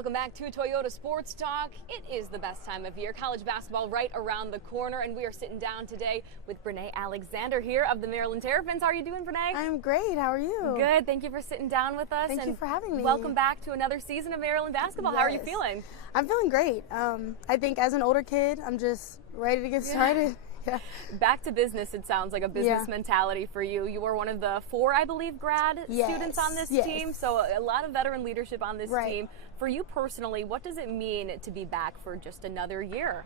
Welcome back to Toyota Sports Talk. It is the best time of year. College basketball right around the corner, and we are sitting down today with Brinae Alexander here of the Maryland Terrapins. How are you doing, Brinae? I'm great. How are you? Good. Thank you for sitting down with us. Thank you for having me. Welcome back to another season of Maryland basketball. Yes. How are you feeling? I'm feeling great. I think as an older kid, I'm just ready to get started. Yeah. Back to business, it sounds like a business mentality for you. You were one of the 4, I believe, grad students on this team, so a lot of veteran leadership on this team. For you personally, what does it mean to be back for just another year?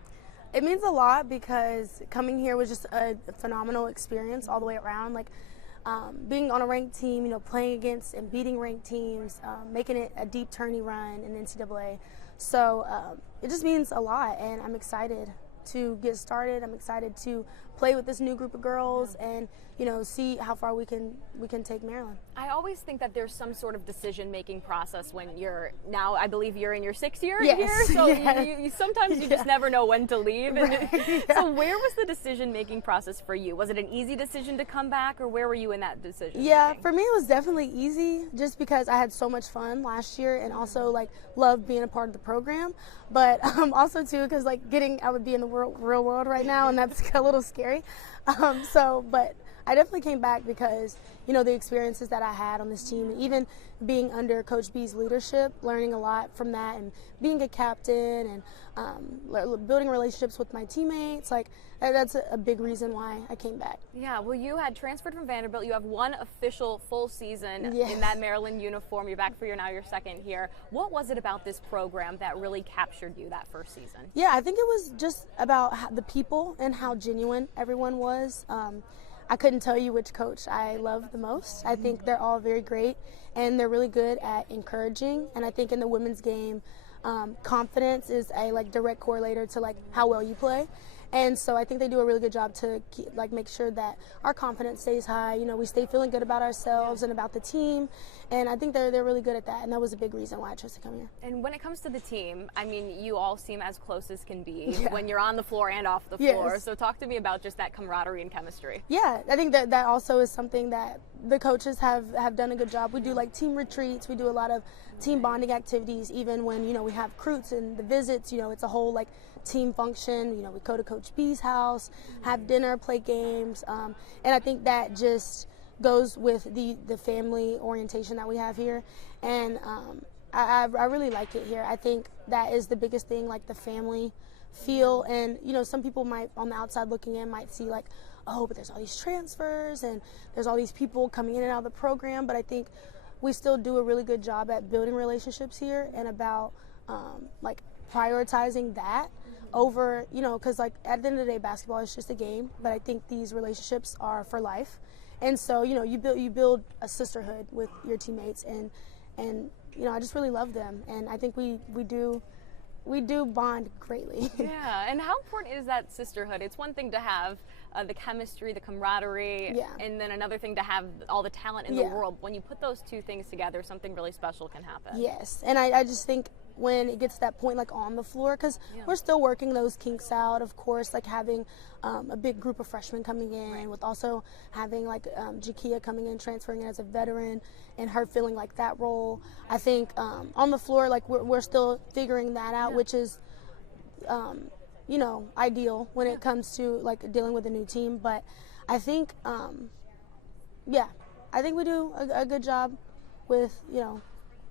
It means a lot because coming here was just a phenomenal experience all the way around. Like being on a ranked team, playing against and beating ranked teams, making it a deep tourney run in NCAA. So it just means a lot, and I'm excited to get started. I'm excited to play with this new group of girls and see how far we can take Maryland. I always think that there's some sort of decision-making process when you're now, I believe you're in your 6th year here, so you sometimes you just never know when to leave. So where was the decision-making process for you? Was it an easy decision to come back, or where were you in that decision? Yeah, for me it was definitely easy just because I had so much fun last year and also loved being a part of the program, but also too because I would be in the real world right now, and that's a little scary. But I definitely came back because, the experiences that I had on this team, and even being under Coach B's leadership, learning a lot from that, and being a captain and building relationships with my teammates, that's a big reason why I came back. Yeah, well, you had transferred from Vanderbilt. You have one official full season in that Maryland uniform. You're back for your 2nd here. What was it about this program that really captured you that first season? Yeah, I think it was just about the people and how genuine everyone was. I couldn't tell you which coach I love the most. I think they're all very great, and they're really good at encouraging. And I think in the women's game, confidence is a direct correlator to how well you play. And so I think they do a really good job to make sure that our confidence stays high. We stay feeling good about ourselves and about the team. And I think they're really good at that. And that was a big reason why I chose to come here. And when it comes to the team, I mean, you all seem as close as can be when you're on the floor and off the floor. So talk to me about just that camaraderie and chemistry. Yeah, I think that also is something that the coaches have done a good job. We do team retreats. We do a lot of team bonding activities. Even when, we have recruits and the visits, it's a whole team function. We go to Coach B's house, have dinner, play games, and I think that just goes with the family orientation that we have here, and I really like it here. I think that is the biggest thing, the family feel, and some people might on the outside looking in might see oh, but there's all these transfers and there's all these people coming in and out of the program, but I think we still do a really good job at building relationships here and about prioritizing that over, because at the end of the day, basketball is just a game, but I think these relationships are for life. And so, you build a sisterhood with your teammates, and I just really love them, and I think we do bond greatly. Yeah, and how important is that sisterhood? It's one thing to have the chemistry, the camaraderie, and then another thing to have all the talent in the world. When you put those two things together, something really special can happen. Yes, and I just think when it gets to that point on the floor, because we're still working those kinks out, of course, having a big group of freshmen coming in, with also having Jakia coming in, transferring in as a veteran, and her feeling that role. I think on the floor, we're still figuring that out, which is ideal when it comes to dealing with a new team. But I think I think we do a good job with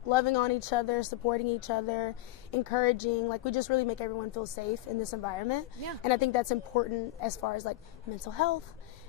loving on each other, supporting each other, encouraging. We just really make everyone feel safe in this environment. And I think that's important as far as mental health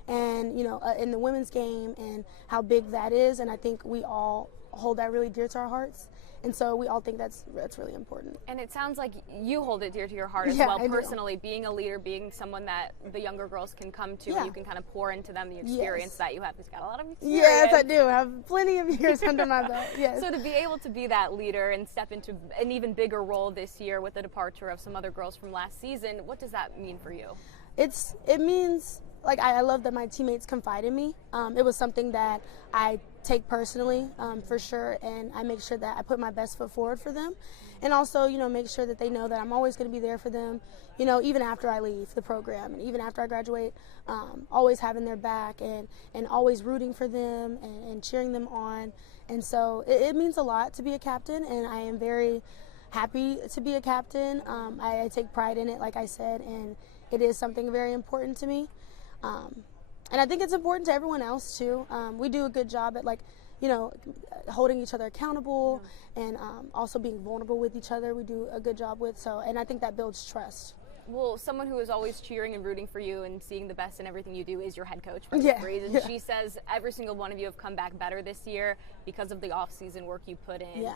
and in the women's game and how big that is. And I think we all hold that really dear to our hearts. And so we all think that's really important. And it sounds like you hold it dear to your heart as well, personally, being a leader, being someone that the younger girls can come to, and you can kind of pour into them the experience that you have. You've got a lot of experience. Yes, I do. I have plenty of years under my belt. Yes. So to be able to be that leader and step into an even bigger role this year with the departure of some other girls from last season, what does that mean for you? It means I love that my teammates confide in me. It was something that I take personally, for sure, and I make sure that I put my best foot forward for them, and also, make sure that they know that I'm always going to be there for them, even after I leave the program and even after I graduate, always having their back and always rooting for them and cheering them on. And so it means a lot to be a captain, and I am very happy to be a captain. I take pride in it, like I said, and it is something very important to me. And I think it's important to everyone else too. We do a good job at holding each other accountable and also being vulnerable with each other. We do a good job with, and I think that builds trust. Well, someone who is always cheering and rooting for you and seeing the best in everything you do is your head coach, for some reason. Yeah. She says every single one of you have come back better this year because of the off-season work you put in. Yeah.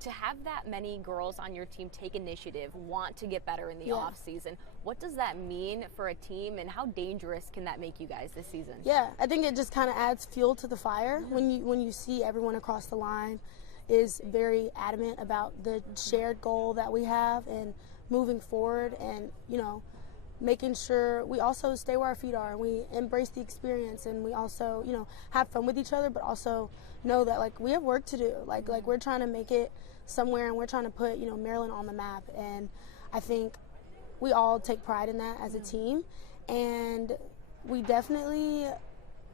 To have that many girls on your team take initiative, want to get better in the off-season, what does that mean for a team, and how dangerous can that make you guys this season? Yeah, I think it just kind of adds fuel to the fire when you see everyone across the line is very adamant about the shared goal that we have and moving forward, and making sure we also stay where our feet are and we embrace the experience, and we also have fun with each other, but also know that we have work to do. Like we're trying to make it somewhere, and we're trying to put Maryland on the map, and I think we all take pride in that as a team, and we definitely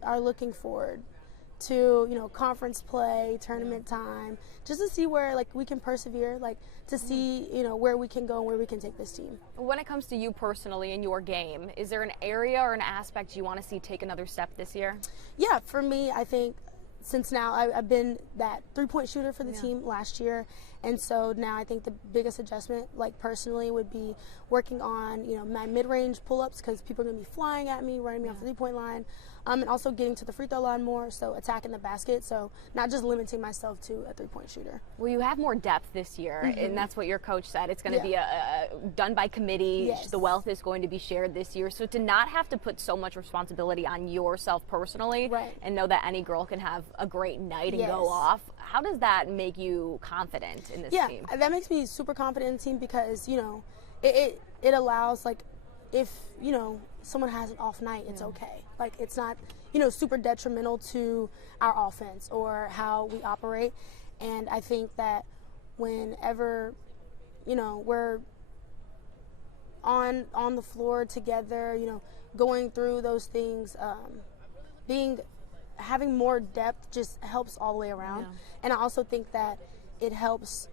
are looking forward to conference play, tournament time, just to see where we can persevere, to see where we can go and where we can take this team. When it comes to you personally in your game, is there an area or an aspect you want to see take another step this year? Yeah, for me, I think since now I've been that three-point shooter for the team last year, and so now I think the biggest adjustment, personally, would be working on my mid-range pull-ups, because people are going to be flying at me, running me off the three-point line. And also getting to the free throw line more, so attacking the basket, so not just limiting myself to a three-point shooter. Well, you have more depth this year, and that's what your coach said. It's going to be done by committee. Yes. The wealth is going to be shared this year. So to not have to put so much responsibility on yourself personally, and know that any girl can have a great night and go off, how does that make you confident in this team? Yeah, that makes me super confident in the team, because, it allows, if, someone has an off night, it's okay. It's not, super detrimental to our offense or how we operate. And I think that whenever, we're on the floor together, going through those things, having more depth just helps all the way around. And I also think that it helps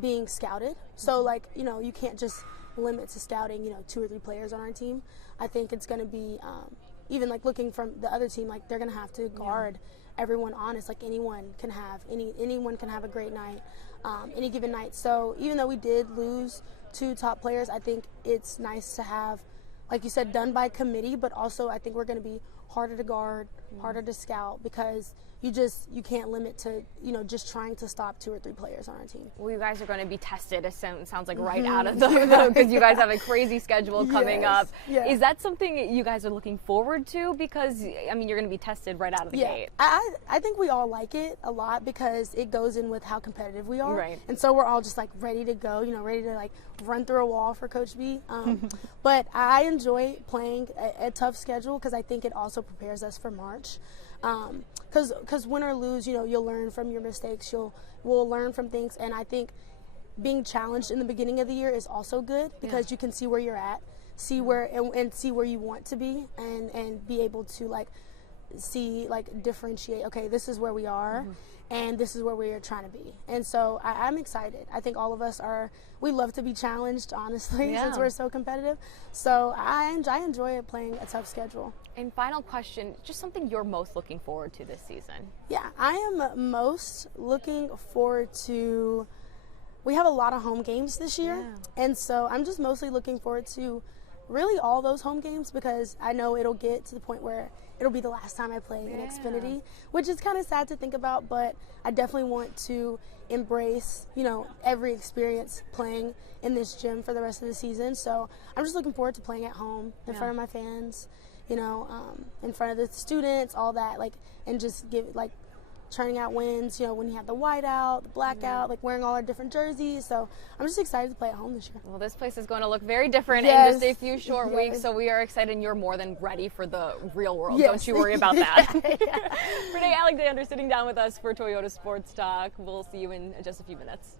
being scouted. So you can't just limit to scouting 2 or 3 players on our team. I think it's going to be even looking from the other team, they're going to have to guard everyone honest. Anyone can have a great night, any given night. So even though we did lose 2 top players, I think it's nice to have, like you said, done by committee, but also I think we're going to be harder to guard, harder to scout, because you can't limit to just trying to stop 2 or 3 players on our team. Well, you guys are going to be tested, it sounds like, right out of the because you guys have a crazy schedule coming up. Is that something you guys are looking forward to? Because you're going to be tested right out of the gate. I think we all like it a lot, because it goes in with how competitive we are, and so we're all just ready to go, ready to run through a wall for Coach B. But I enjoy playing a tough schedule, because I think it also prepares us for March. Because win or lose, you'll learn from your mistakes. We'll learn from things, and I think being challenged in the beginning of the year is also good, because you can see where you're at, see where and see where you want to be, and be able to differentiate. Okay, this is where we are, and this is where we are trying to be. And so I'm excited. I think all of us we love to be challenged, honestly, since we're so competitive. So I enjoy playing a tough schedule. And final question, just something you're most looking forward to this season? Yeah, I am most looking forward to, we have a lot of home games this year, and so I'm just mostly looking forward to really all those home games, because I know it'll get to the point where it'll be the last time I play in Xfinity, which is kind of sad to think about, but I definitely want to embrace, every experience playing in this gym for the rest of the season. So I'm just looking forward to playing at home in front of my fans, in front of the students, all that, and just turning out wins, when you have the whiteout, the blackout, wearing all our different jerseys. So I'm just excited to play at home this year. Well, this place is going to look very different in just a few short weeks, so we are excited, and you're more than ready for the real world. Don't you worry about that. Brinae Alexander sitting down with us for Toyota Sports Talk. We'll see you in just a few minutes.